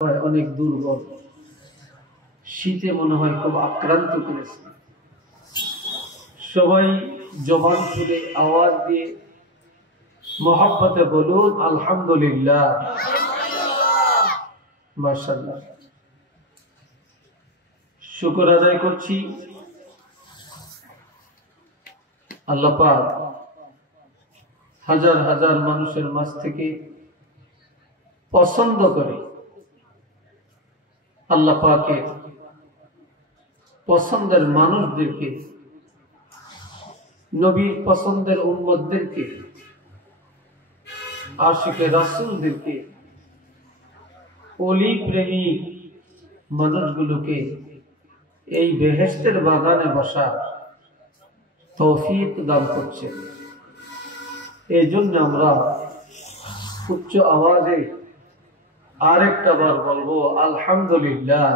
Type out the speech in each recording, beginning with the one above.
অনেক দুর্বল, শীতে মনে হয় খুব আক্রান্ত করেছে। সবাই জবান খুলে আওয়াজ দিয়ে মহব্বতে বলুন আলহামদুলিল্লাহ। মাশাআল্লাহ, শুকর আদায় করছি আল্লাহ পাক হাজার হাজার মানুষের মাঝ থেকে পছন্দ করে আল্লাহ পাকের পছন্দের মানুষদেরকে, নবীর পছন্দের উম্মতদেরকে, আশিকে রাসূলদেরকে, ওলি প্রেমিক মানুষগুলোকে এই বেহেশতের বাগানে বসার তৌফিক দান করছে। এই জন্য আমরা উচ্চ আওয়াজে আরেকটা বার বলবো আলহামদুলিল্লাহ।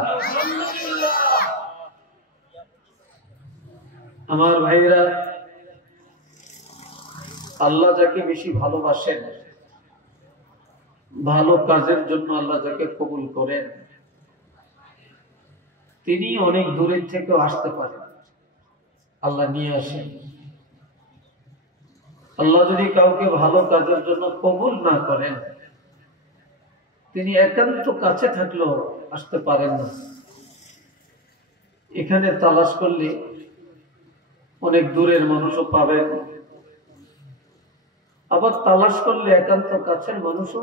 আমার ভাইরা, আল্লাহ যাকে বেশি ভালোবাসেন, ভালো কাজের জন্য আল্লাহ যাকে কবুল করেন, তিনি অনেক দূরের থেকেও আসতে পারেন, আল্লাহ নিয়ে আসেন। আল্লাহ যদি কাউকে ভালো কাজের জন্য কবুল না করেন, তিনি একান্ত কাছে থাকলেও আসতে পারেন না। এখানে তালাশ করলে অনেক দূরের মানুষও পাবেন, আবার তালাশ করলে একান্ত কাছের মানুষও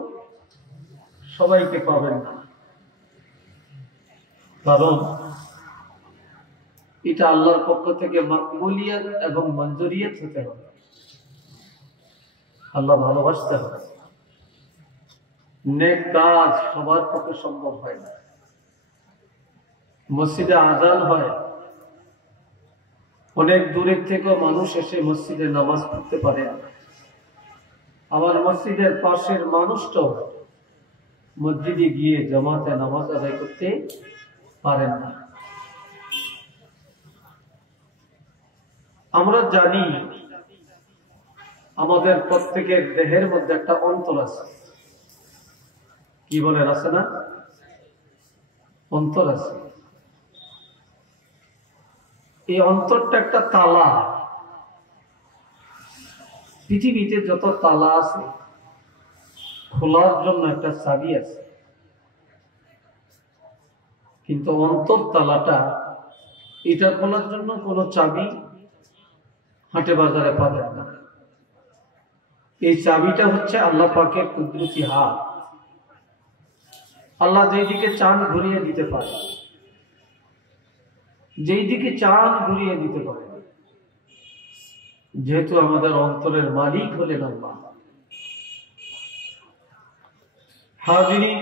সবাইকে পাবেন না। কারণ এটা আল্লাহর পক্ষ থেকে মাকবুলিয়ত এবং মঞ্জুরিয়ত হতে হবে। আল্লাহ ভালোবাসতে হবে। নেক কাজ সবার পক্ষে সম্ভব হয় না। মসজিদে আযান হয়, অনেক দূরের থেকে মানুষ এসে মসজিদে নামাজ পড়তে পারে না। আবার মসজিদের পাশের মানুষটাও মসজিদে গিয়ে জামাতে নামাজ আদায় করতে পারেন না। আমরা জানি আমাদের প্রত্যেকের দেহের মধ্যে একটা অন্তর আছে। কি বলেন, আছে না? অন্তর আছে। এই অন্তরটা একটা তালা। পৃথিবীতে যত তালা আছে, খোলার জন্য একটা চাবি আছে, কিন্তু অন্তর তালাটা, এটা খোলার জন্য কোনো চাবি হাটে বাজারে পাবেন না। এই চাবিটা হচ্ছে আল্লাহ পাকের কুদরতি হাত। আল্লাহ যেই দিকে চাঁদ ঘুরিয়ে দিতে পারে, যেই দিকে চাঁদ ঘুরিয়ে দিতে পারে, যেহেতু আমাদের অন্তরের মালিক হলেন আল্লাহ। হাজিরিন,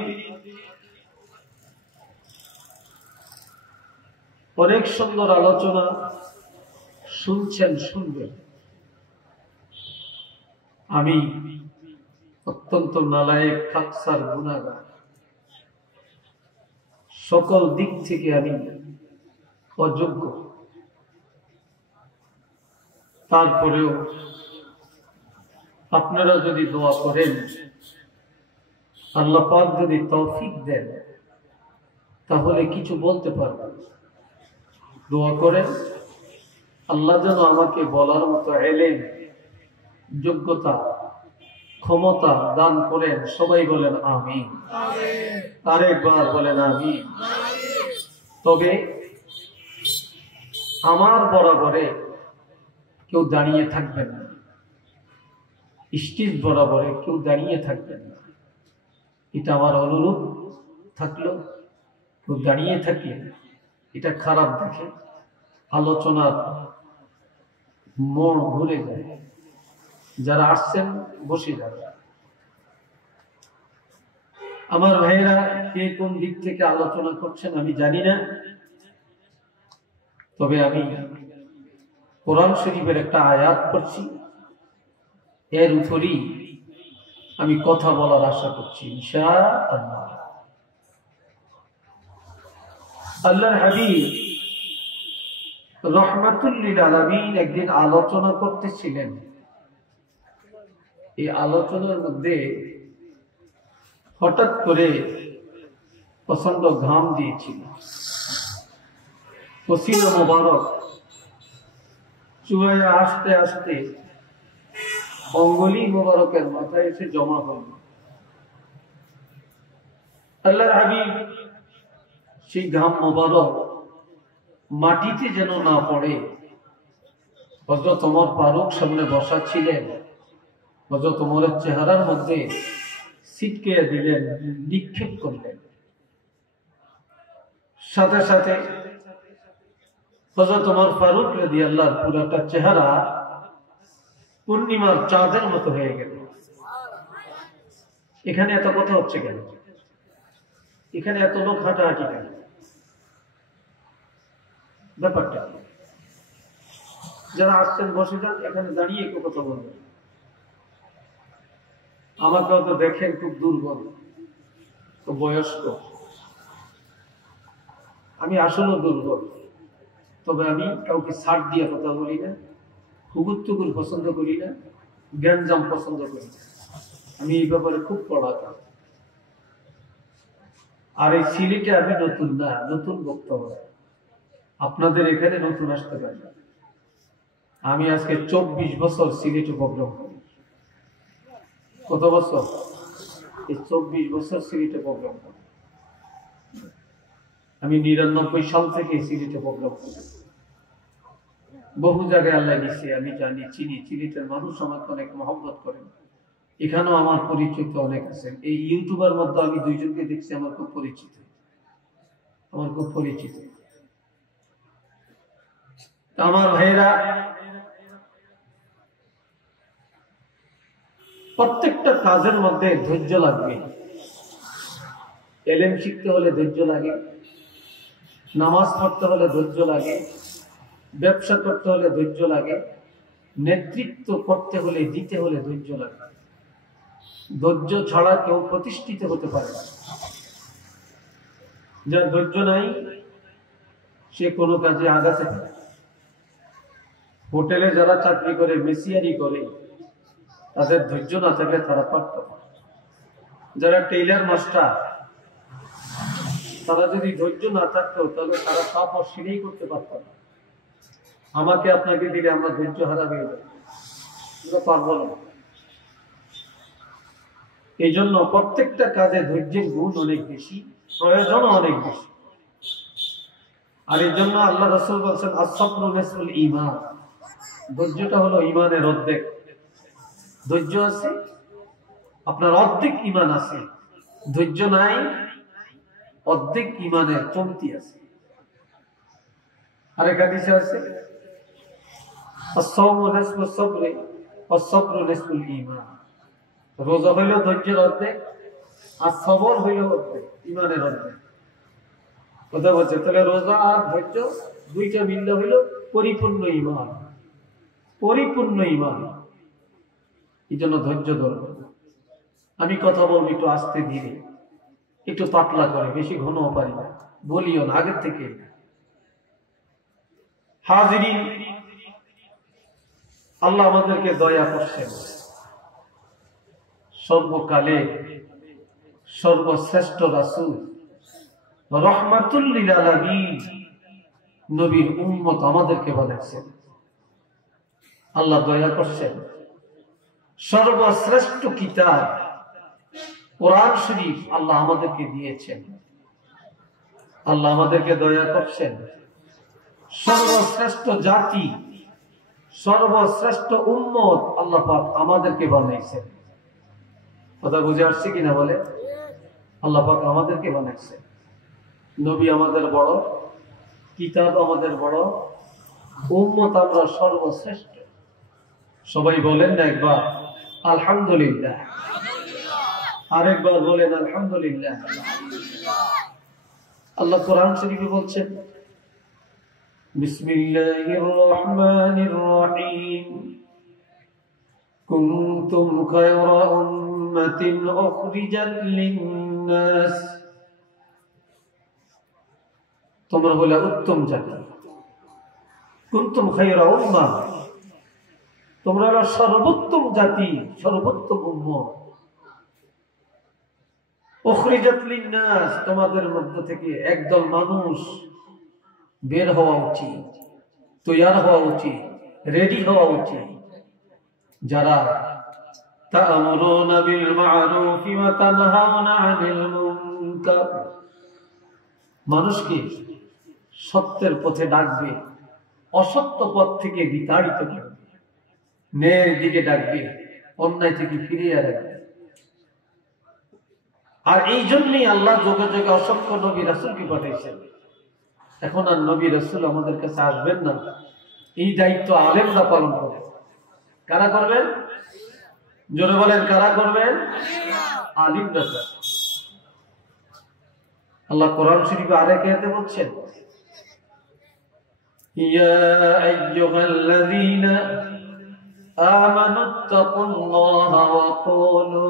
অনেক সুন্দর আলোচনা শুনছেন, শুনবেন। আমি অত্যন্ত নালায়েক, খাকসার, গুনাহগার। সকল দিক থেকে আমি অযোগ্য। তারপরেও আপনারা যদি দোয়া করেন, আল্লাহ পাক যদি তৌফিক দেন, তাহলে কিছু বলতে পারবেন। দোয়া করেন আল্লাহ যেন আমাকে বলার মতো ইলম, যোগ্যতা, ক্ষমতা দান করেন। সবাই বলেন আমিন। আরেকবার বলেন আমিন। তবে আমার বরাবরে কেউ দাঁড়িয়ে থাকবেন না, স্টেজ বরাবরে কেউ দাঁড়িয়ে থাকবেন না, এটা আমার অনুরোধ থাকলো। কেউ দাঁড়িয়ে থাকলে এটা খারাপ দেখে, আলোচনার মোড় ঘুরে যায়। যারা আসছেন বসে যাবে। আমার ভাইয়েরা, কে কোন দিক থেকে আলোচনা করছেন আমি জানি না, তবে আমি কোরআন শরীফের একটা আয়াত পড়ছি, এর উপরই আমি কথা বলার আশা করছি ইনশাআল্লাহ। আল্লাহর হাবিব রাহমাতুল লিল আলামিন একদিন আলোচনা করতেছিলেন। এই আলোচনার মধ্যে হঠাৎ করে প্রচন্ড ঘাম দিয়েছিল, পসিনা মোবারক চুয়ে আসতে আসতে অঙ্গুলি মোবারকের মাথায় এসে জমা হল। আল্লাহর হাবিব সেই ঘাম মোবারক মাটিতে যেন না পড়ে, হযরত ওমর ফারুক সামনে বসা ছিলেন, হযরত ওমরের চেহারার মধ্যে ছিটকে দিলেন, নিক্ষেপ করলেন। সাথে সাথে হযরত ওমর ফারুক রাদিয়াল্লাহু আনহু পুরোটা চেহারা পূর্ণিমার চাঁদের মতো হয়ে গেল। এখানে এত কথা হচ্ছে কেন? এখানে এত লোক হাঁটাহাঁটি কেন? ব্যাপারটা যারা আসছেন বসে যান, এখানে দাঁড়িয়ে একটু কথা বলবেন। আমাকেও তো দেখেন খুব দুর্বল, তো বয়স্ক, আমি আসলে দুর্বল, তবে আমি কাউকে ছাড় দিয়ে কথা বলি না, হুগুত্তুকুল পছন্দ করি না, জ্ঞানজাম পছন্দ করি না। আমি এই ব্যাপারে খুব পড়াতাম। আর এই সিলেটে আমি নতুন না, নতুন বক্তব্য, আপনাদের এখানে নতুন আসতে পারি। আমি আজকে 24 বছর সিলেটে প্রোগ্রাম করি। কত বছর? এই 24 বছর সিলেটে প্রোগ্রাম করি। আমি 99 সাল থেকে সিলেটে প্রোগ্রাম করি। বহু জায়গায় আল্লাহ দিচ্ছে, আমি জানি, চিনি। সিলেটের মানুষ আমাকে অনেক মহব্বত করেন। এখানেও আমার পরিচিত অনেক আছেন। এই ইউটিউবের মধ্যে আমি দুইজনকে দেখছি আমার খুব পরিচিত, আমার খুব পরিচিত। আমার ভাইয়েরা, প্রত্যেকটা কাজের মধ্যে ধৈর্য লাগবে। এলেম শিখতে হলে ধৈর্য লাগে, নামাজ পড়তে হলে ধৈর্য লাগে, ব্যবসা করতে হলে ধৈর্য লাগে, নেতৃত্ব করতে হলে, দিতে হলে ধৈর্য লাগে। ধৈর্য ছাড়া কেউ প্রতিষ্ঠিত হতে পারে না। যার ধৈর্য নাই সে কোনো কাজে আগাতে পারে। হোটেলে যারা চাকরি করে, মেসিয়ারি করে, তাদের ধৈর্য না থাকলে তারা পারত না। যারা টেইলার মাস্টার, তারা যদি ধৈর্য না থাকতো তাহলে তারা কাপড় সেলাই করতে পারত না। আমাকে আপনাকে দিলে আমরা ধৈর্য হারা হয়ে যাবো, আমরা পারবো না। এই জন্য প্রত্যেকটা কাজে ধৈর্যের গুণ অনেক বেশি, প্রয়োজন অনেক বেশি। আর এই জন্য আল্লাহ রাসূল বলেছেন, আস-সাবরু নিসফুল ঈমান, ধৈর্যটা হলো ঈমানের অর্ধেক। ধৈর্য আছে, আপনার অর্ধেক ঈমান আছে। ধৈর্য নাই, অর্ধেক ঈমানের কমতি আছে। আরেক হাদিসে আছে, আস-সাওমু নিসফুস সাবরি ওয়াস-সাবরু নিসফুল ঈমান। রোজা হইল ধৈর্যের অর্ধেক, আর সবর হইল অর্ধেক, ঈমানের অর্ধেক। কথা বলছে, তাহলে রোজা আর ধৈর্য দুইটা মিললে হইল পরিপূর্ণ ঈমান, পরিপূর্ণ ঈমান। এই জন্য ধৈর্য ধরবে। আমি কথা বলবো একটু আস্তে ধীরে, একটু পাতলা করে, বেশি ঘনও পারি না, বলিও না আগের থেকে। হাজিরিন, আল্লাহ আমাদেরকে দয়া করছেন। সর্বকালে সর্বশ্রেষ্ঠ রাসূল রাহমাতুল লিল আলামিন নবীর উম্মত আমাদেরকে বানাচ্ছেন। আল্লাহ দয়া করছেন। সর্বশ্রেষ্ঠ কিতাব কোরআন শরীফ আল্লাহ আমাদেরকে দিয়েছেন। আল্লাহ আমাদেরকে দয়া করছেন। সর্বশ্রেষ্ঠ জাতি, সর্বশ্রেষ্ঠ উম্মত আল্লাহ পাক আমাদেরকে বানাইছেন। কথা বুঝে আসছে কিনা বলে? আল্লাহ পাক আমাদেরকে বানাইছেন। নবী আমাদের বড়, কিতাব আমাদের বড়, উম্মত আমরা সর্বশ্রেষ্ঠ। সবাই বলেন না একবার আলহামদুলিল্লাহ, আরেকবার বলেন আলহামদুলিল্লাহ। আল্লাহ কোরআন শরীফে বলছেন, বিসমিল্লাহির রহমানির রহিম, কুনতুম খায়রা উম্মাতিন উখরিজাত লিন-নাস, তোমরা হলে উত্তম জাতি। কুনতুম খায়রা উম্মাহ, তোমরা হলো সর্বোত্তম জাতি, সর্বোত্তম উম্মত। উখরিজাত লিন-নাস, তোমাদের মধ্য থেকে একদল মানুষ বের হওয়া উচিত, তৈয়ার হওয়া উচিত, রেডি হওয়া উচিত, যারা তা'মুরুনা বিল মা'রুফি ওয়া তানহাউনা আনিল মুনকার, মানুষকে সত্যের পথে ডাকবে, অসত্য পথ থেকে বিতাড়িত করবে, ন্যায়ের দিকে ডাকবে, অন্যায় থেকে ফিরিয়ে রাখবে। আর এই জন্যই আল্লাহ যোগে যোগে অসংখ্য নবী রাসূলকে পাঠিয়েছেন। এখন আর নবী রাসূল আমাদের কাছে আসবেন না, এই দায়িত্ব আলেমরা পালন করবে। কারা করবেন? জোরে বলেন, কারা করবেন? আলিমরা। আল্লাহ কোরআন শরীফে আরেক আয়াতে বলছেন, ইয়া আইয়ুহাল্লাযীনা আমানুত্তাকুল্লাহা ওয়া কুলু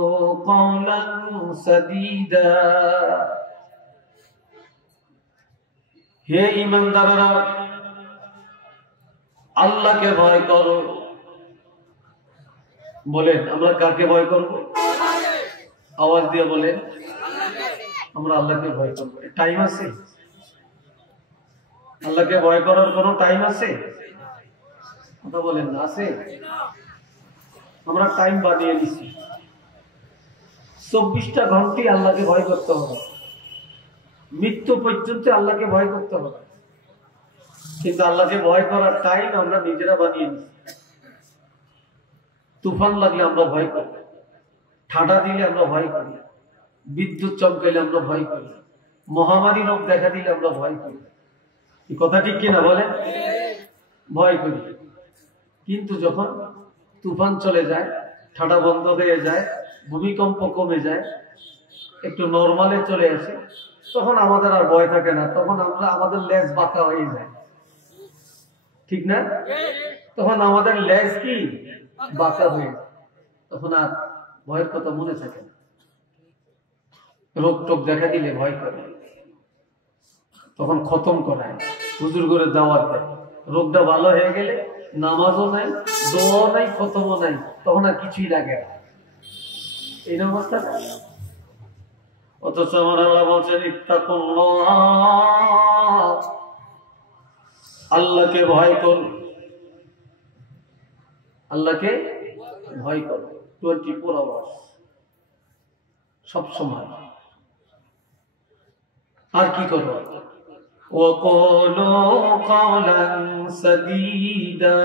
কওলান সাদীদা, হে ঈমানদাররা, আল্লাহকে ভয় করো। বলেন, আমরা কাকে ভয় করব? আওয়াজ দিয়ে বলেন, আমরা আল্লাহকে ভয় করব। টাইম আছে? আল্লাহকে ভয় করার কোনো টাইম আছে? কথা বলেন না, আছে? আমরা টাইম বানিয়ে নিছি, 24টা ঘন্টায় আল্লাহকে ভয় করতে হবে, মৃত্যু পর্যন্ত আল্লাহকে ভয় করতে হবে। কিন্তু আল্লাহকে ভয় করার টাইম আমরা নিজেরা বানিয়ে নিছি। তুফান লাগলে আমরা ভয় করি, ঠান্ডা দিলে আমরা ভয় করি, বিদ্যুৎ চমকাইলে আমরা ভয় করি, মহামারী রোগ দেখা দিলে আমরা ভয় করি। এই কথা ঠিক কিনা বলেন? ভয় করি। কিন্তু যখন তুফান চলে যায়, ঠান্ডা বন্ধ হয়ে যায়, ভূমিকম্প কমে যায়, একটু নরমালে চলে আসে, তখন আমাদের আর ভয় থাকে না। তখন আমাদের লেজ বাঁকা হয়ে যায়, ঠিক না? তখন আমাদের লেজ কি বাঁকা হয়ে যায়, তখন আর ভয়ের কথা মনে থাকে না। রোগ টোগ দেখা দিলে ভয় করে, তখন খতম করায়, হুজুর করে দাওয়াত দেয়। রোগটা ভালো হয়ে গেলে নামাজও নাই, দোয়াও নাই, খতমও নাই, তখন আর কিছুই লাগে না। এই অবস্থা। অথচ আমার আল্লাহ বলছেন, ইত্তাকুল্লাহ, আল্লাহকে ভয় করো, আল্লাহকে ভয় করো 24 আওয়ার্স, সব সময়। আর কি করো? ওয়াকুলু কওলান সাদীদা,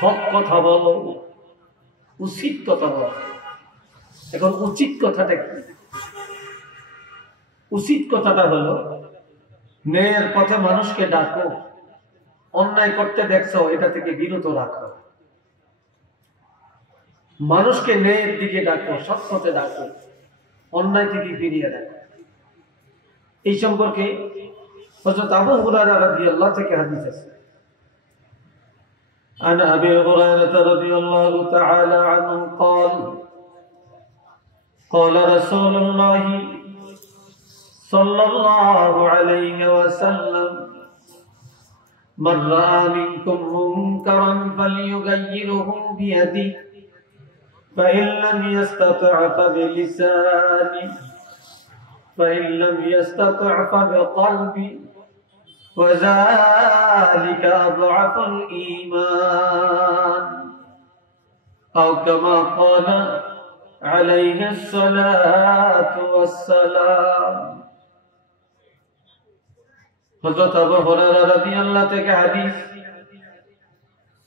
হক কথা বলো, উচিত কথা বলো। এখন উচিত কথাটা কি? উচিত কথাটা হলো, ন্যায়ের পথে মানুষকে ডাকো, অন্যায় করতে দেখছো এটা থেকে বিরত রাখো, মানুষকে ন্যায়ের দিকে ডাকো, সৎ পথে ডাকো, অন্যায় থেকে ফিরিয়ে রাখো। এই সম্পর্কে হযরত আবু হুরায়রা রাদিয়াল্লাহু থেকে হাদিস আছে। عن أبي هريرة رضي الله تعالى عنه قال قال رسول الله صلى الله عليه وسلم من رأى منكم منكرا فليغيره بيده فإن لم يستطع فبلسانه فإن لم يستطع فبقلبه وذلك أضعف الإيمان أو كما قال عليه الصلاة والسلام। হযরত আবু হুরায়রা রাদিয়াল্লাহু থেকে হাদিস,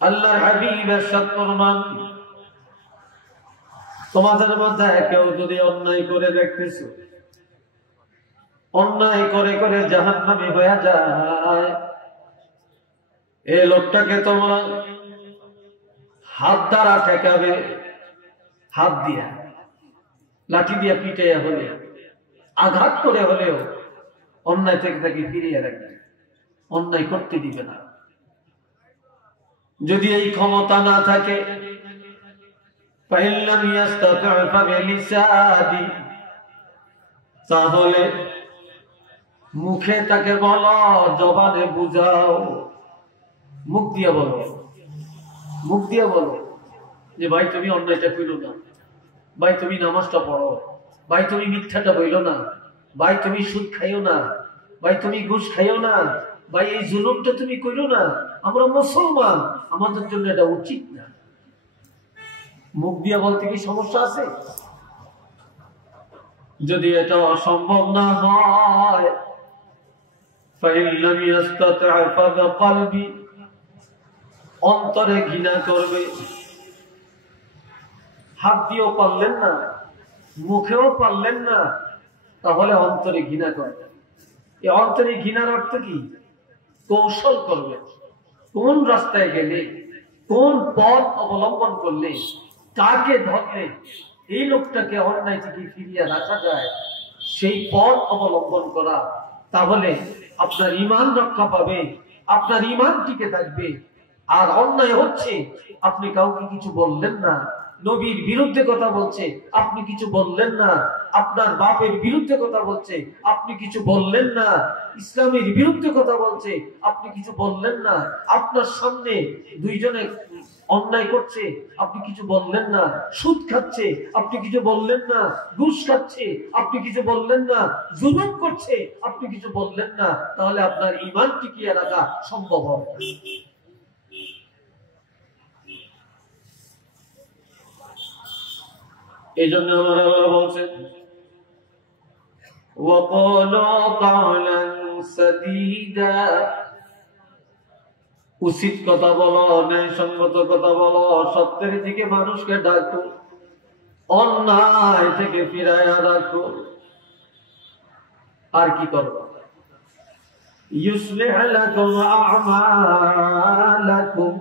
আল্লাহর হাবিব ইরশাদ ফরমান, তোমাদের মধ্যে কেউ যদি অন্যায় করে দেখতেছো, অন্যায় করে করে জাহান্নামী হয়ে যায়, এই লোকটাকে তোমরা হাত দ্বারা ঠেকাবে, হাত দিয়া, লাঠি দিয়া পিটাইয়া হলে, আঘাত করে হলেও অন্যায় থেকে তাকে ফিরিয়ে রাখবে, অন্যায় করতে দিবে না। যদি এই ক্ষমতা না থাকে, তাহলে মুখে তাকে বলো, জবানে বুঝাও, মুখ দিয়ে বলো, মুখ দিয়ে বলো যে ভাই তুমি অন্যায়টা করো না, ভাই তুমি নামাজটা পড়ো, ভাই তুমি মিথ্যাটা বইলো না, ভাই তুমি সুদ খাইও না, ভাই তুমি ঘুষ খাইও না, ভাই এই জুলুমটা তুমি কইরো না, আমরা মুসলমান, আমাদের জন্য এটা উচিত না। মুখ দিয়া বলতে কি সমস্যা আছে? যদি এটা অসম্ভব না হয়, অন্তরে ঘৃণা করবে। হাত দিয়েও পারলেন না, মুখেও পারলেন না, তাহলে অন্তরে ঘৃণা করবেন। এই অন্তরে ঘৃণার অর্থ কি? কৌশল করবে, কোন রাস্তায় গেলে, কোন পথ অবলম্বন করলে, কাকে ধরলে এই লোকটাকে অন্যায় থেকে ফিরিয়ে রাখা যায়, সেই পথ অবলম্বন করা। তাহলে আপনার ঈমান রক্ষা পাবে, আপনার ঈমান টিকে থাকবে। আর অন্যায় হচ্ছে, আপনি কাউকে কিছু বললেন না, নবীর বিরুদ্ধে কথা বলছে, আপনি কিছু বললেন না, আপনার বাপের বিরুদ্ধে কথা বলছে, আপনি কিছু বললেন না, ইসলামের বিরুদ্ধে কথা বলছে, আপনি কিছু বললেন না, আপনার সামনে দুইজনে অন্যায় করছে, আপনি কিছু বললেন না, সুদ খাচ্ছে, আপনি কিছু বললেন না, ঘুষ খাচ্ছে, আপনি কিছু বললেন না, জুলুম করছে, আপনি কিছু বললেন না, তাহলে আপনার ঈমান টিকিয়ে রাখা সম্ভব হবে। এই জন্য আমার আল্লাহ বলছেন, وَقَالُوا قَوْلًا سَدِيدًا, উচিত কথা বলো, ন্যায়সঙ্গত কথা বলো, সত্যের দিকে মানুষকে ডাকো, অন্যায় থেকে ফিরাইয়া রাখো। আর কি করবো? ইউসলিহ লাকুম আ'মালাকুম,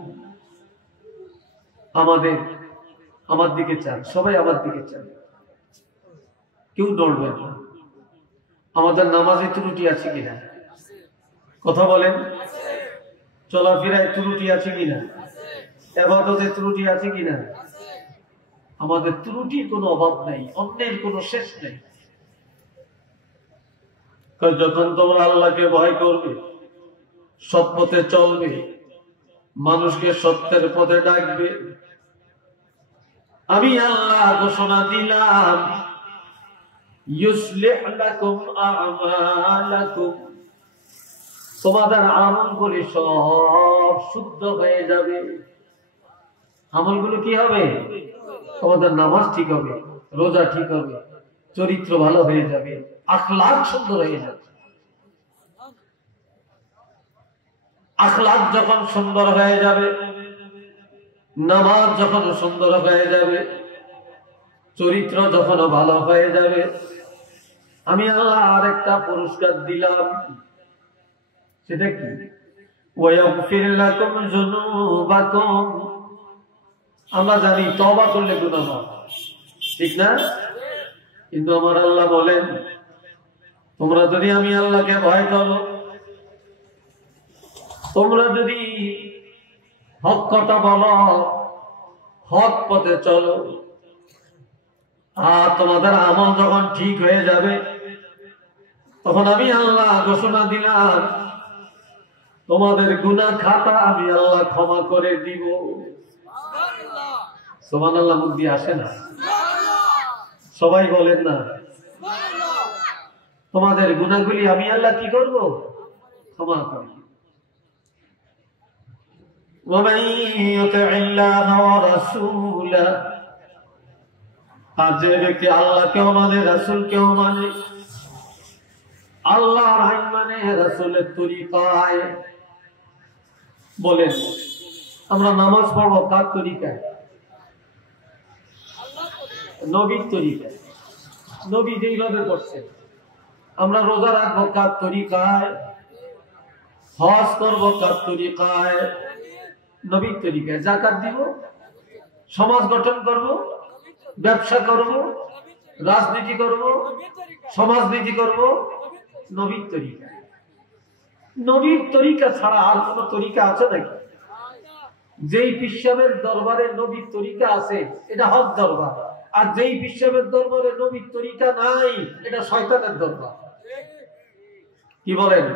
আমার দিকে চান, সবাই আমার দিকে চান, কেউ নড়বে না। আমাদের নামাজে ত্রুটি আছে কিনা? কথা বলেন। চলাফেরায় ত্রুটি আছে কিনা? ইবাদতে ত্রুটি আছে কিনা? আমাদের ত্রুটির কোনো অভাব নাই, অন্যের কোনো শেষ নেই। যখন তোমরা আল্লাহকে ভয় করবে, সৎ পথে চলবে, মানুষকে সত্যের পথে ডাকবে, আমি আল্লাহ ঘোষণা দিলাম, ইউসলিহ লাকুম আ'মালাকুম, তোমাদের আমলগুলি সব শুদ্ধ হয়ে যাবে। আমলগুলো কি হবে? তোমাদের নামাজ ঠিক হবে, রোজা ঠিক হবে, চরিত্র ভালো হয়ে যাবে, আখলাক সুন্দর হয়ে যাবে। আখলাক যখন সুন্দর হয়ে যাবে, নামাজ যখন সুন্দর হয়ে যাবে, চরিত্র যখন ভালো হয়ে যাবে, আমি আল্লাহ আরেকটা পুরস্কার দিলাম। সেটা কি? ওয়াগফির লাকুম যুনুবাকুম, আমরা জানি তওবা করলে গুনাহ হয়, ঠিক না? কিন্তু আমার আল্লাহ বলেন, তোমরা যদি আমি আল্লাহকে ভয় করো, তোমরা যদি হক কথা বলো, হক পথে চলো, আর তোমাদের আমল যখন ঠিক হয়ে যাবে, তখন আমি আল্লাহ ঘোষণা দিলাম, তোমাদের গুনাহ খাতা আমি আল্লাহ ক্ষমা করে দিব। সুবহানাল্লাহ। মুখ দিয়ে আসে না? সবাই বলেন না? তোমাদের গুনাহগুলি আমি আল্লাহ কি করব? ক্ষমা করব। وَمَن يُطِعِ اللَّهَ وَرَسُولَهُ, আর যে ব্যক্তি আল্লাহকেও মানে, রাসূলকেও মানে, আল্লাহর আইন মানে, রাসূলের তরিকায়। বলেন, আমরা নামাজ পড়বো কার তরিকায়? নবীর তরিকায়। নবী যেইভাবে করছেন। আমরা রোজা রাখবো কার তরিকায়? হজ করবো কার তরিকায়? নবীর তরিকায়। যাকাত দিব, সমাজ গঠন করব, ব্যবসা করব, রাজনীতি করব, সমাজনীতি করব, নবীর তরিকায়। নবীর তরিকা ছাড়া আর কোন তরিকা আছে নাকি? যেই পিসাবের দরবারে নবীর তরিকা আছে, এটা হক দরবার। আর যেই পিসাবের দরবারে নবীর তরিকা নাই, এটা শয়তানের দরবার। কি বলেন?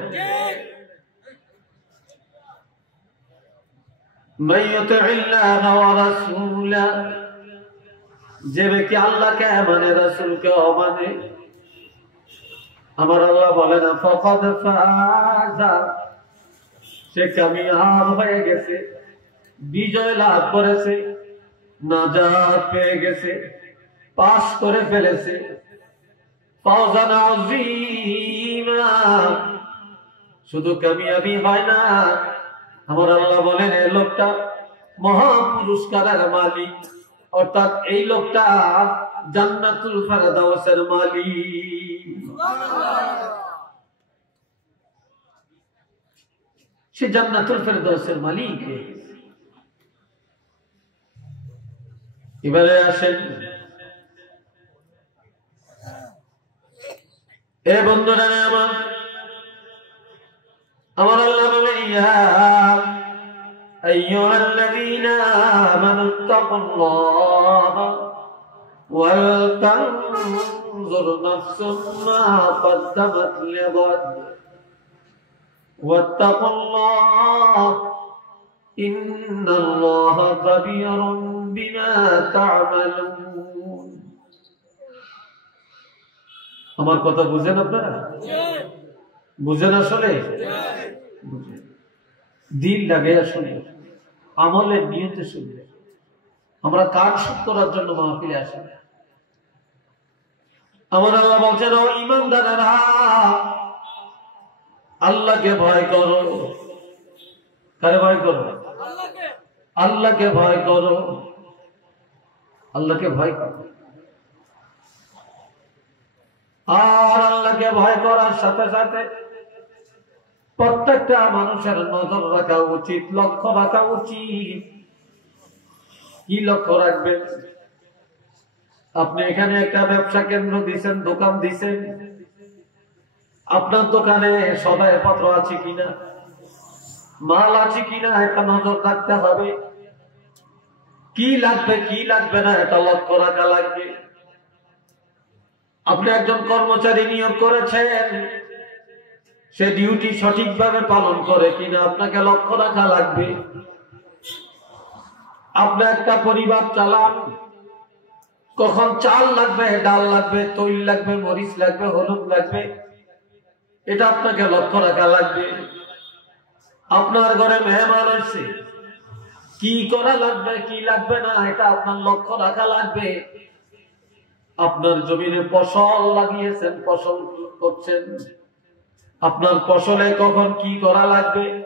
মান ইউতি'ল্লাহ ওয়া রাসূলা, যে ব্যক্তি আল্লাহকে মানে রাসূলকে অমানে আমার আল্লাহ বলেন ফাকাদ ফাযা সে কামিয়াব হয়ে গেছে বিজয় লাভ করেছে নাজাত পেয়ে গেছে পাস করে ফেলেছে ফাওজান আযীমা শুধু কামিয়াবি হয় না আমার আল্লাহ বলেন এই লোকটা মহা পুরস্কারের মালিক অর্থাৎ এই লোকটা জান্নাতুল ফেরদাউসের মালিক সে জান্নাতুল ফেরদাউসের মালিক এবারে আসেন এ বন্ধুরা আমার আল্লাহ বলে ইয়া আইয়ুহাল্লাযীনা আমানুত্তাকুল্লাহা ওয়াল তানজুর নাফসুম মা কদ্দামাত লিগাদ ওয়াত্তাকুল্লাহ ইন্নাল্লাহা খাবীরুম বিমা তা'মালুন আমার কথা বুঝেন আপনারা বুঝেন আসলে দিল লাগে শুনে আমলের নিয়তে শুনে আমরা কাজ শুরু করার জন্য মাহফিলে আসি আমার আল্লাহ বলছেন ও ঈমানদারেরা আল্লাহকে ভয় করো কারে ভয় করো আল্লাহকে ভয় করো আল্লাহকে ভয় করো আর আল্লাহকে ভয় করার সাথে সাথে প্রত্যেকটা মানুষের নজর রাখা উচিত লক্ষ্য রাখা উচিত কি লক্ষ্য রাখবেন আপনি এখানে একটা ব্যবসা কেন্দ্র দিয়েছেন দোকান দিয়েছেন আপনার দোকানে সদাই পত্র আছে কিনা মাল আছে কিনা একটা নজর রাখতে হবে কি লাগবে না এটা লক্ষ্য রাখা লাগবে আপনি একজন কর্মচারী নিয়োগ করেছেন সে ডিউটি সঠিকভাবে পালন করে কিনা আপনাকে লক্ষ্য রাখা লাগবে আপনি একটা পরিবার চালান কখন চাল লাগবে ডাল লাগবে তৈল লাগবে মরিচ লাগবে হলুদ লাগবে এটা আপনাকে লক্ষ্য রাখা লাগবে আপনার ঘরে মেহমান আসছে কি করা লাগবে কি লাগবে না এটা আপনার লক্ষ্য রাখা লাগবে আপনার জমিনে ফসল লাগিয়েছেন ফসল করছেন আপনার ফসলে কখন কি করা লাগবে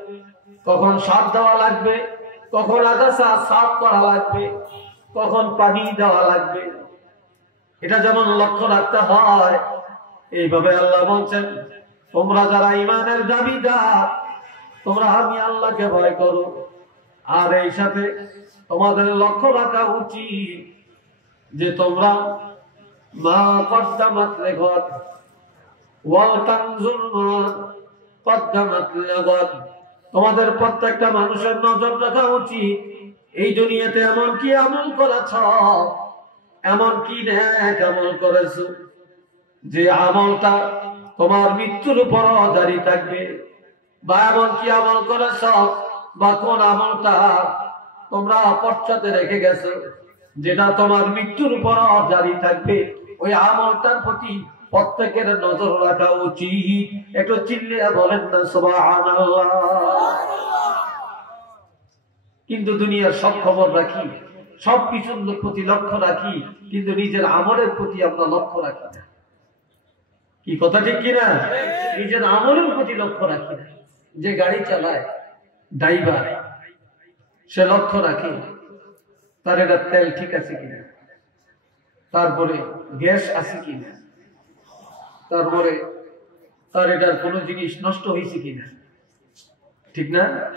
কখন সার দেওয়া লাগবে কখন আগাছা সাফ করা লাগবে কখন পানি দেওয়া লাগবে এটা যেমন লক্ষ্য রাখতে হয় এইভাবে আল্লাহ বলছেন তোমরা যারা ঈমানের দাবিদার তোমরা আমি আল্লাহকে ভয় করো আর এই সাথে তোমাদের লক্ষ্য রাখা উচিত যে তোমরা মা কদ্দামাত লিগাদ ওয়া তানজুর মা কদ্দামাত লিগাদ তোমাদের প্রত্যেকটা মানুষের নজর রাখা উচিত এই দুনিয়াতে এমন কি আমল করেছ এমন কি নেক আমল করেছো যে আমলটা তোমার মৃত্যুর উপর জারি থাকবে বা এমন কি আমল করেছ বা কোন আমলটা তোমরা পশ্চাতে রেখে গেছো যেটা তোমার মৃত্যুর উপর জারি থাকবে ওই আমলটার প্রতি প্রত্যেকের নজর রাখা উচিত একটু চিল্লিয়ে বলেন না সুবহানাল্লাহ কিন্তু দুনিয়ার সব খবর রাখি সবকিছুর প্রতি লক্ষ্য রাখি কিন্তু নিজের আমলের প্রতি আমরা লক্ষ্য রাখি না কি কথা ঠিক কিনা নিজের আমলের প্রতি লক্ষ্য রাখি না যে গাড়ি চালায় ড্রাইভার সে লক্ষ্য রাখে তার এটা তেল ঠিক আছে কিনা তারপরে গ্যাস আছে কিনা তারপরে তার এটার কোনো জিনিস নষ্ট হয়েছে কিনা ঠিক না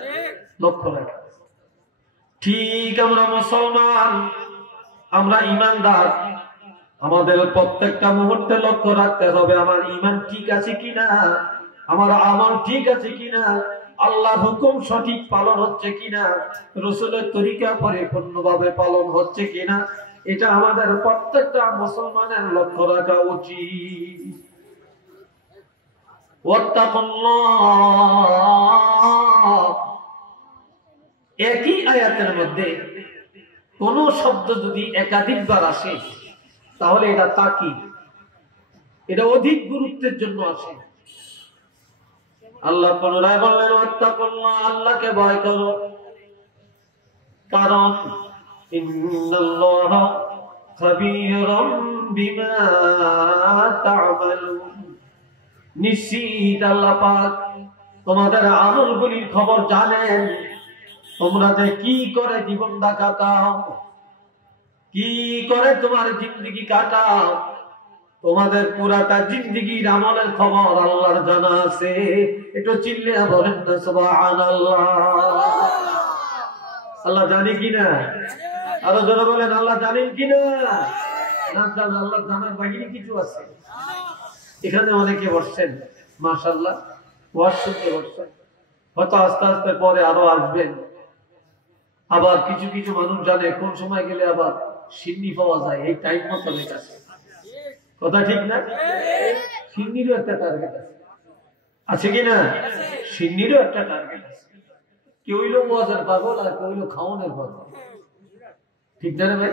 লক্ষ্য রাখে ঠিক আমরা মুসলমান আমরা ঈমানদার আমাদের প্রত্যেকটা মুহূর্তে লক্ষ্য রাখতে হবে আমার ঈমান ঠিক আছে কিনা আমার আমল ঠিক আছে কিনা আল্লাহর হুকুম সঠিক পালন হচ্ছে কিনা রাসূলের তরিকা পরিপূর্ণভাবে পালন হচ্ছে কিনা এটা আমাদের প্রত্যেকটা মুসলমানের লক্ষ্য রাখা উচিত ওয়াত্তাকুল্লাহ একই আয়াতের মধ্যে কোন শব্দ যদি একাধিকবার আসে তাহলে এটা তাকি, এটা অধিক গুরুত্বের জন্য আসে। আল্লাহ পুনরায় বললেন ওয়াত্তাকুল্লাহ, আল্লাহকে ভয় করো, কারণ ইন্নাল্লাহা খাবীরুম বিমা তা'মালুন, নিশ্চিত আল্লাহ পাক তোমাদের আমলগুলির খবর জানেন। তোমরা যে কি করে জীবনটা কাটাও, কি করে তোমার জিন্দেগি কাটাও, তোমাদের পুরাটা জিন্দেগির আমলের খবর আল্লাহর জানা আছে। একটু চিল্লে বলেন না সুবহানাল্লাহ। আল্লাহ জানে কিনা? আরো জোরে বলেন আল্লাহ জানেন কিনা? না জানেন, আল্লাহ জানার বাহিরে কিছু আছে? এখানে অনেকে বসছেন মাশাআল্লাহ, ওয়াজ শুনতে বসছেন, হয়তো আস্তে আস্তে পরে আরো আসবেন। আবার কিছু কিছু মানুষ জানে কোন সময় গেলে আবার সিন্নি পাওয়া যায়, এই টাইম মতো আছে। কথা ঠিক না? সিন্নিরও একটা টার্গেট আছে, আছে কিনা? সিন্নিরও একটা টার্গেট আছে। কেউ হইলো ওয়াজের পাগল আর কেউ হইলো খাওয়ানোর পাগল, ঠিক না ভাই?